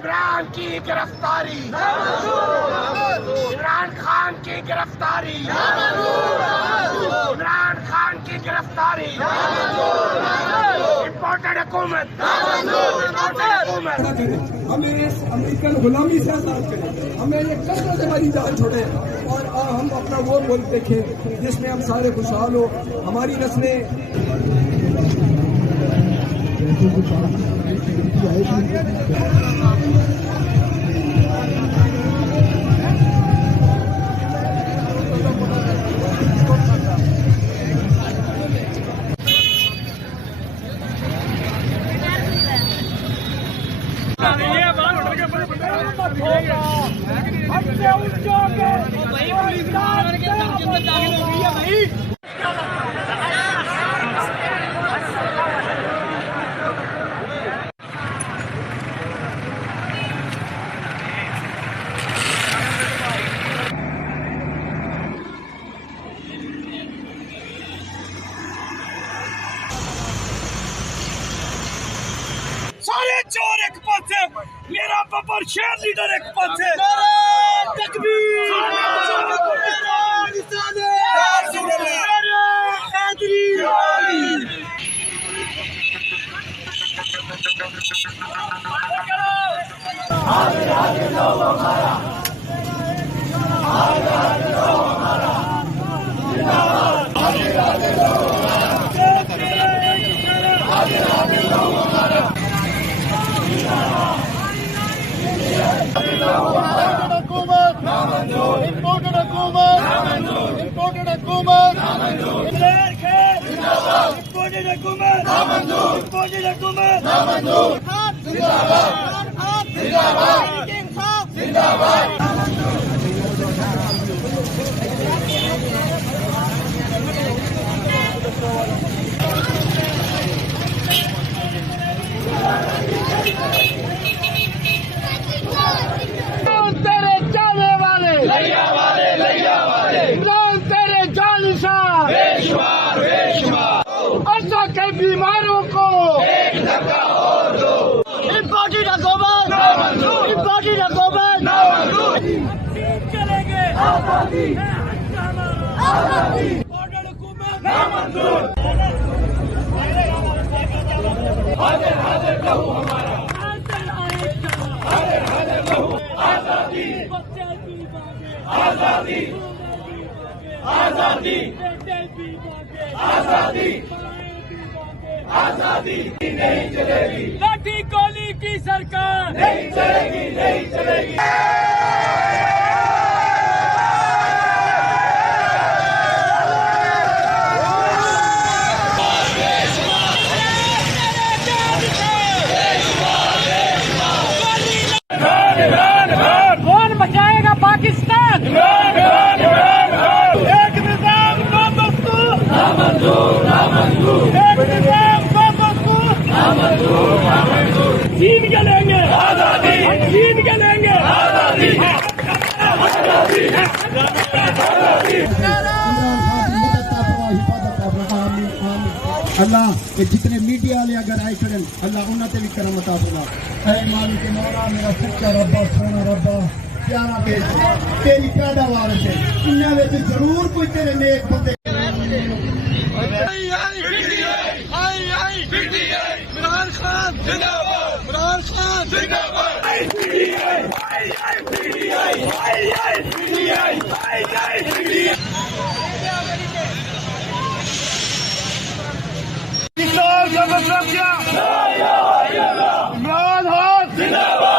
इमरान की गिरफ्तारी, इमरान खान की गिरफ्तारी, इमरान खान की गिरफ्तारी, इम्पोर्टेड हुकूमत, हमें इस अमेरिकन गुलामी से आजाद करें, हमें ये कष्टों से हमारी जान छोड़े और हम अपना वो मुल्क देखें जिसमें हम सारे खुशहाल हो, हमारी नस्लें सारे चोर एक पासे, मेरा बब्बर शेर लीडर एक पासे। बीमारों को एक धक्का और दो, इम्पोर्टेड हुकूमत, इम्पोर्टेड हुकूमत, चलेंगे आजादी, आजादी, इम्पोर्टेड हुकूमत नामंजूर। हाजिर हाजिर लहू हमारा, हाजिर हाजिर लहू, आजादी, आजादी, आजादी, आजादी, आजादी नहीं चलेगी, लाठी गोली की सरकार नहीं चलेगी, नहीं चलेगी। कौन बचाएगा पाकिस्तान? एक निजाम दो दस्तूर, नामंजूर, नामंजूर, एक निजाम दो दस्तूर, नामंजूर, नामंजूर। छीन के लेंगे आजादी, छीन के लेंगे आजादी, आजादी, आजादी। अल्लाह के जितने मीडिया वाले अगर आए करें अल्लाह उन्होंने भी करम अता फरमा। ऐ मालिक मौला मेरा सच्चा रब्बा सोना रब्बा प्यारा बेट तेरी पैदावार से इन्हां विच जरूर कोई तेरे नेक बंदे। इमरान खान जिंदाबाद, इमरान खान जिंदाबाद, इमरान खान जिंदाबाद।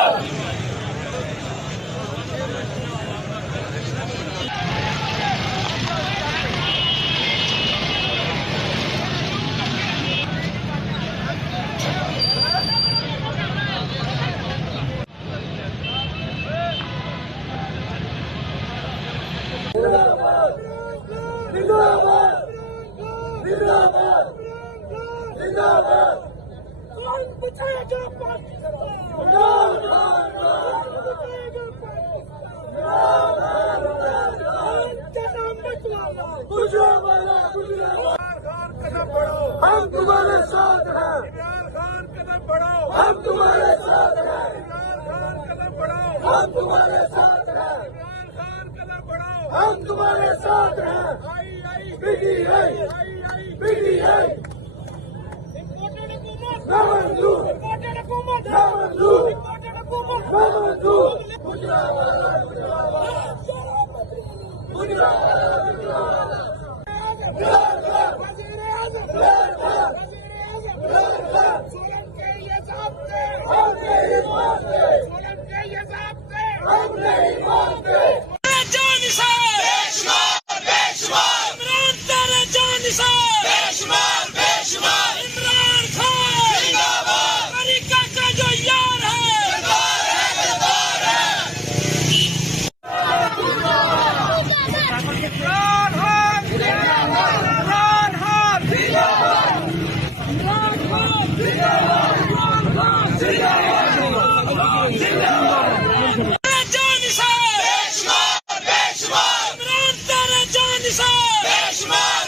जिंदाबाद, कौन बचाएगा पाकिस्तान? हम तुम्हारे साथ हैं। इमरान खान कदम बढ़ाओ, हम तुम्हारे साथ हैं। PTI PTI इम्पोर्टेड हुकूमत ना मंजूर, इम्पोर्टेड हुकूमत ना मंजूर, इम्पोर्टेड हुकूमत ना मंजूर। मुजराबाद मुजराबाद मुजराबाद मुजराबाद। वज़ीर-ए-आज़म सोलन के ये ज़ाब्ते हम नहीं मानते, सोलन के ये ज़ाब्ते हम नहीं मानते। इमरान तेरे जानिसार, बेशुमार बेशुमार। इमरान खान जिंदाबाद, अमेरिका का जो यार है दिलदार है। इमरान खान जिंदाबाद, इमरान खान जिंदाबाद, इमरान खान जिंदाबाद, इमरान खान जिंदाबाद जिंदाबाद। तेरे जानिसार, बेशुमार बेशुमार। इमरान तेरे जानिसार, बेशुमार।